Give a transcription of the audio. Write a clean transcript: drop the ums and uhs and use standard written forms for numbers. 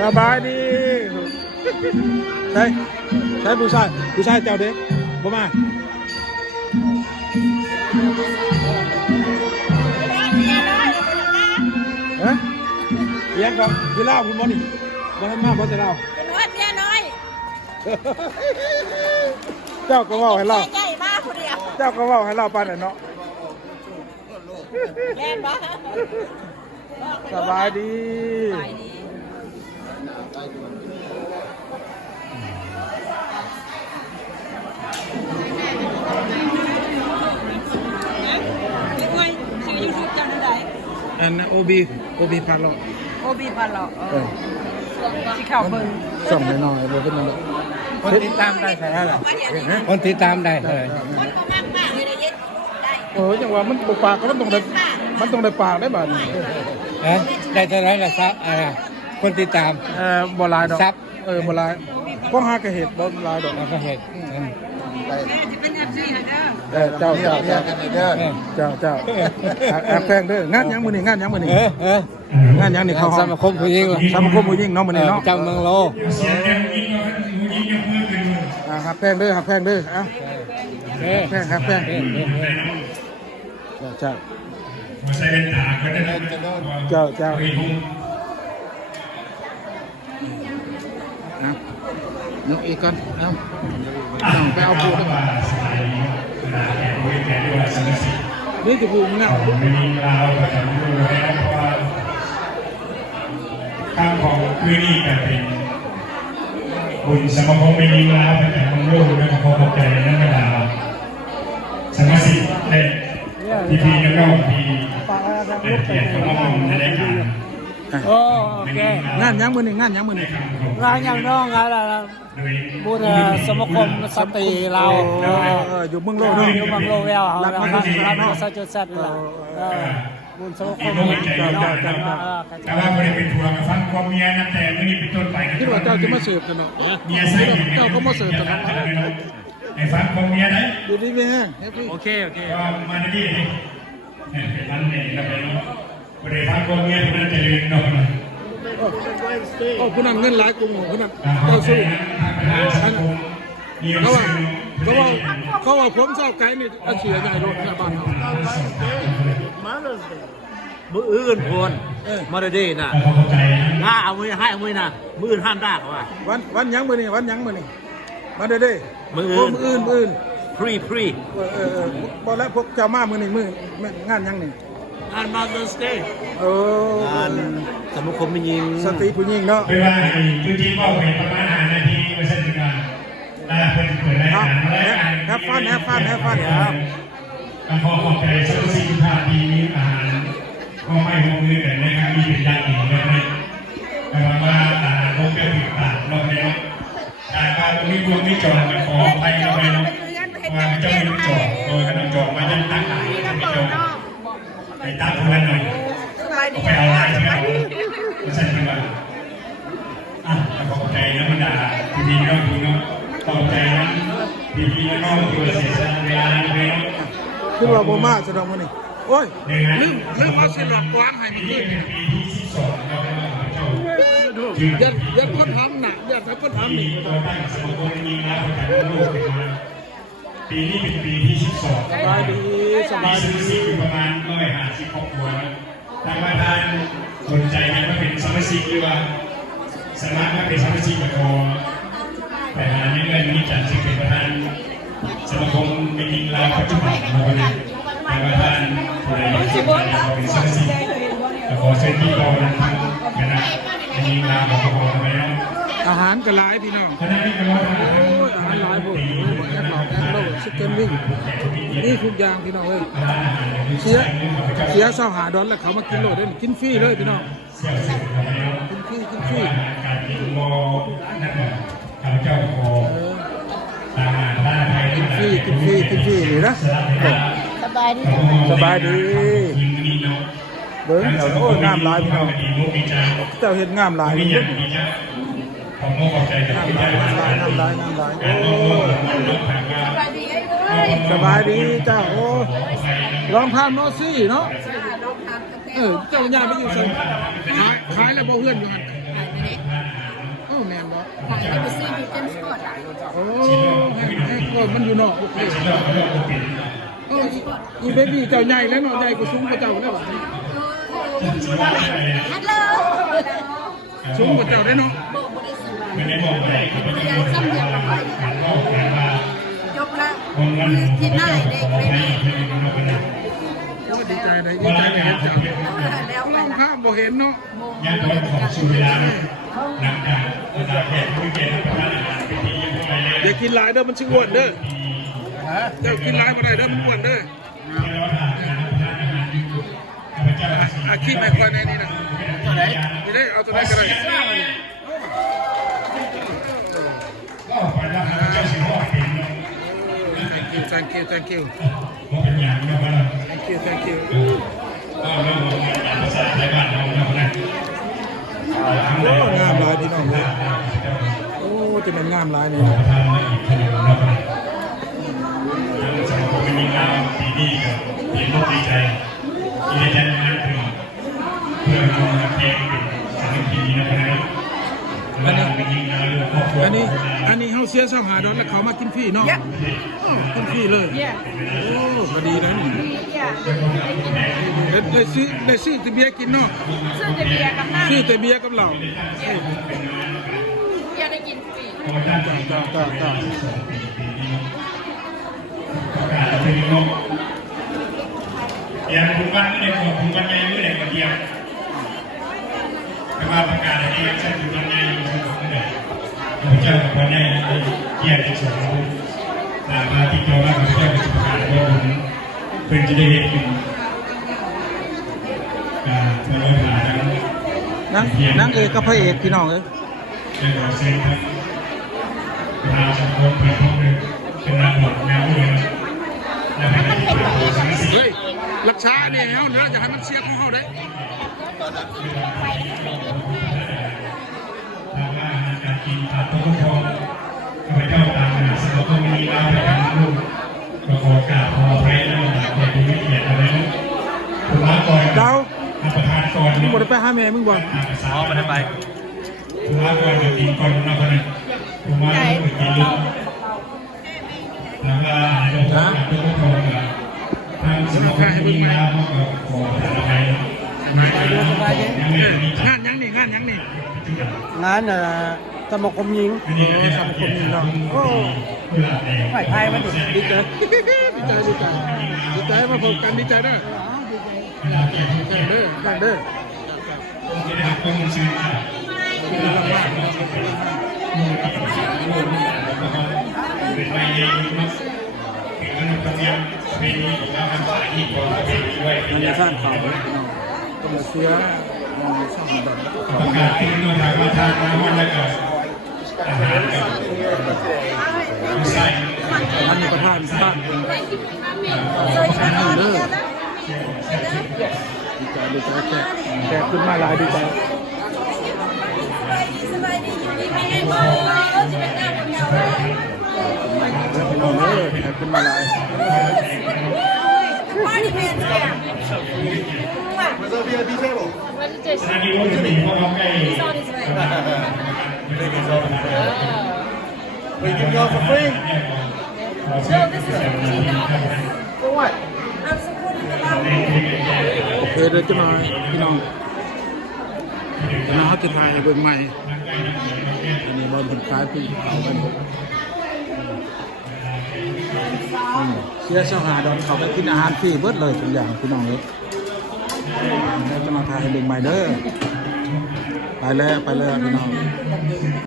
สบายดีใช่ผู้ชายเจ้าเด็กบ่มาฮะเลี้ยงก่อนคือเล่าคุณมอนี่บ่ทันมาบ่จะเล่าเป็นน้อยเมียน้อยเจ้าก็เว้าให้เล่าใหญ่มากคนเดียวเจ้าก็เว้าให้เล่าปานนั้นเนาะแล่นบ้าสบายดีอันโอบีพาเราที่ข่าวเบิ่งส่งน้อยๆบ่เป็นนั่นคนติดตามได้ใช่ไหมล่ะคนติดตามได้คนก็มากมากเลยได้ยินได้จังว่ามันปปากก็มันต้องได้ปากได้บาดนี้ได้เท่าไรล่ะซับคนติดตามบ่หลายดอกซับบ่หลายบ่หากระเหตุบ่หลายดอกก็เหตุเจ้าแอบแพงเด้องานยังมื้อนี้งานยังมื้อนี้งานยังนี่เขาสมาคมผู้หญิงสมาคมผู้หญิงเนาะมื้อนี้เนาะจำเมืองโลหักแพงเด้อหักแพงเด้ออ่ะหักแพงเจ้านกอีกก่อนต้องไปเอาปูด้วยนี่คือปูมันเนี่ยข้างของพื้นที่กันเป็นบุญสมคมไม่ยิงลาวไปแต่ของโลกด้วยขอขอบใจนั่นก็ลาวสมาชิกได้พี่แล้วก็พี่ได้เกียรติเข้ามาในรายการโอเคงานยังมื้อนี้งานยังน้องอะไรบูธสมาคมสตรีเราอยู่เมืองโลกเนาะอยู่เมืองโลเวลเขาแล้วก็สัจจุดนี่แหละบุญสมาคมแต่ว่าบริเวณทัวร์มาฟังความเมียนั่นแต่ไม่มีเป็นต้นไปคิดว่าเจ้าจะมาเสิร์ฟกันเนาะเมียใส่เจ้าก็มาเสิร์ฟกันเนาะไอ้ฟังความเมียไหนดูดีไหมฮะโอเคก็มาในที่นี่ท่านเนี่ยเราไปเนาะบริเวณฟังความเมียคนนั้นจะเรียนเนาะผู้นั้นเงินหลายกลุ่มผู้นั้นเจ้าสู้เขาว่าผมชอบไก่นี่อาชีพใหญ่รถชาวบ้านเขามืออื่นพวนมาได้น่ะถ้าเอามือให้เอามือน่ะมืออื่นห้ามได้เขาว่าวันยังมือนี่มาได้มืออื่นพรีบอกแล้วพวกเจ้ามามือนี่มืองานยังนี่งานมาเตอร์สเตย์งานสมาคมผู้หญิงสตรีผู้หญิงเนาะไม่ว่าคือจริงก็เป็นประมาณ5 นาทีไม่ใช่ถึงกันเปิดรายการแฮปฟันครับขอขอบใจสมาชิกทุกท่านที่มีอาหารก็ไม่ห่วงเลยแต่ในการมีเป็นญาติเลยนะแต่ว่าลงไปติดตามเราไปเนาะการว่าตรงนี้พวกนี้จอดขอไปเราไปเนาะว่าเจ้าไม่จอดโดยกำลังจอดมายังตั้งหลายไม่จอดไปตั้งเพื่อนหน่อยไปเอาอะไรใช่ไหมไม่ใช่ไหมขอบใจนะบรรดาพี่น้องขอบใจนะพี่น้องตัวเสียสละเวลาไปเนาะคือเราบ่มาแสดงว่านี่โอ้ยลืมเอาเส้นหลักกว้างให้มันด้วยยันคนทำหนักยันใช้คนทำนี่ปีนี้เป็นปีที่12สบายดีประมาณ150ครอบครัวทางประธานสนใจกันว่าเป็นสมาชิกหรือว่าสามารถมาเป็นสมาชิกมาพอแต่หาเงินนี้จัดสิ่งเป็นประธานสมาคมไม่ยิงลาวปัจจุบันมาวันนี้ทางประธานผู้ใดสนใจเป็นสมาชิกขอเชิญที่กองนั้นคณะไม่ยิงลาวขอไปแล้วอาหารก็หลายพี่น้องคณะนี้ก็ว่าอาหารหลายพวกแอปหลอกแอปโลดชิคเก้นวิ่งนี่ทุกอย่างพี่น้องเลยเสีย$25แล้วเขามากินโลดได้กินฟรีเลยพี่น้องกินฟรีการกินมอนั่นแหละข้าพเจ้าขอกินฟรีนี่นะสบายดีเบิ้งโอ้งามหลายพี่น้องเจ้าเห็นงามหลายผมขอบใจกับพี่ได้มากสบายดีเจ้าโอ้ลองทานโนซี่เนาะ เจ้าญาติไปอยู่ซั่นขายแล้วบ่เฮือนอยู่หั่น หายไปไหน โอ้แม่นบ่ หายไปซื้ออยู่เต็มสปอร์ต โอ้ให้ก็มันอยู่นอกโอเคโอ้อีเบบี้เจ้าใหญ่แล้วเนาะใหญ่กว่าซุ้มกว่าเจ้าแล้วบ่ ฮัลโหล ซุ้มกว่าเจ้าได้เนาะ ไม่ได้บอกอะไรครับไม่ได้บอกอะไรการเล่าการมา จบแล้ว คนนั้น กินได้เด็กเลยนี่ โอ้ดีใจได้ดีใจได้เห็นเจ้า แล้วไป น้อง ละ ภาพบ่เห็นเนาะ ยังตอนของสุเวลาหลังจากประดาแขกผู้เกียรติประธานอาหารพิธียังไงเลย อย่ากินหลายเด้อมันสิอ้วนเด้อเจ้ากินหลายบ่ได้เด้อมันอ้วนเด้ออาคีพให้ก่อนในนี้นะตัวไหนนี่ได้เอาตัวไหนก็ได้ ก็ไปแล้วเจ้าสิงห์เป็น thank you มันเป็นอย่างนี้มาแล้ว thank you ก็เรื่องของภาษาในบ้านเราเราเนี่ย โอ้งามหลายพี่น้องเลยโอ้จะเป็นงามหลายนี่นะ ทำได้อีกทีนึงเราสำหรับผมเป็นงานปีนี้กับปีนดีใจที่ได้จัดงานถึงเพื่อรวมเพลงเป็นสารพีนะครับแล้วก็เป็นยิงงานเรื่องครอบครัว อันนี้เฮาเสีย2 5 ดอลแล้วเขามากินฟรีเนาะกินฟรีเลยโอ้ก็ดีนะนี่ได้ซื้อแต่เบียร์กินเนาะ ซื้อแต่เบียร์กับน้ำ ซื้อแต่เบียร์กับเหล้า เบียร์ได้กินฟรี จ้า ประกาศเป็นนกอย่างคุณบ้านไม่ได้ขอคุณบ้านใหญ่ไม่ได้มาเดียวแต่ว่าประกาศอะไรที่ใช่คุณบ้านใหญ่คุณบ้านไม่ได้พระเจ้ากับบ้านใหญ่เกี่ยที่สองตามมาที่เจ้าว่าพระเจ้าเป็นประกาศว่าผมเป็นจะได้เห็นคุณมาลงหาทั้ง นางเอกกับพระเอกพี่น้องเอ้ย ในหัวเซ็นครับพาสังคมเป็นพวกหนึ่งเป็นนักบวชแนวเลยและเป็นนักบวชสังสี เฮ้ยรักษาเนี่ยเฮานะจะให้มันเสียของเฮาได้ ทางว่าการกินผัดทุกทองข้าพเจ้าตามหาสมก็มีลาไปทางลูกก็ขอกราบขอพระแล้วขอดูวิเกียรติอะไรนู้คุณมาก่อน เจ้า ประธานก่อน มึงบ่ได้ไปหาแม่มึงบ่ อ๋อไม่ได้ไป คุณมาก่อนเดี๋ยวตีก่อนนะคนนึงคุณมาแล้วก็กินลูกแล้วก็ทุกทองทางสมก็มีลาก็ขอพระไทยยังไม่มี งานยังนี่ งานสมาคมยิง สังคมนี่เนาะโอ้ ฝ่ายไทยมันดีเกิน ดีใจมาพบกันดีใจเด้อเด้อมันจะสร้างข่าวเลยพี่น้องก็มาเสียช่องแบบ ประกาศเป็นโนทางมาทางน้ำมันแล้วก็อาหารกับใส่ อันนี้ประธานบ้านเด้อดีใจแขกขึ้นมาหลายดีใจ สบายดีอยู่ดีไม่ให้บอกเราจะเป็นหน้าคนเดียว พี่น้องเด้อแขกขึ้นมาหลาย Party pants there. อันนี้ว่าจะมีพวกเราใกล้ It's on his way. We give you all for free. No, this is $15. For what? I'm supporting the lobby. โอเคเดี๋ยวจะมาพี่น้องเขาจะถ่ายเบิ่งใหม่อันนี้บอลผลคล้ายพี่เขากันเสียเสาหาดอนเขาไปกินอาหารฟรีเบิดเลยทุกอย่างพี่น้องเลยเดี๋ยวจะมาถ่ายเบิ่งใหม่เด้อไปแล้วพี่น้อง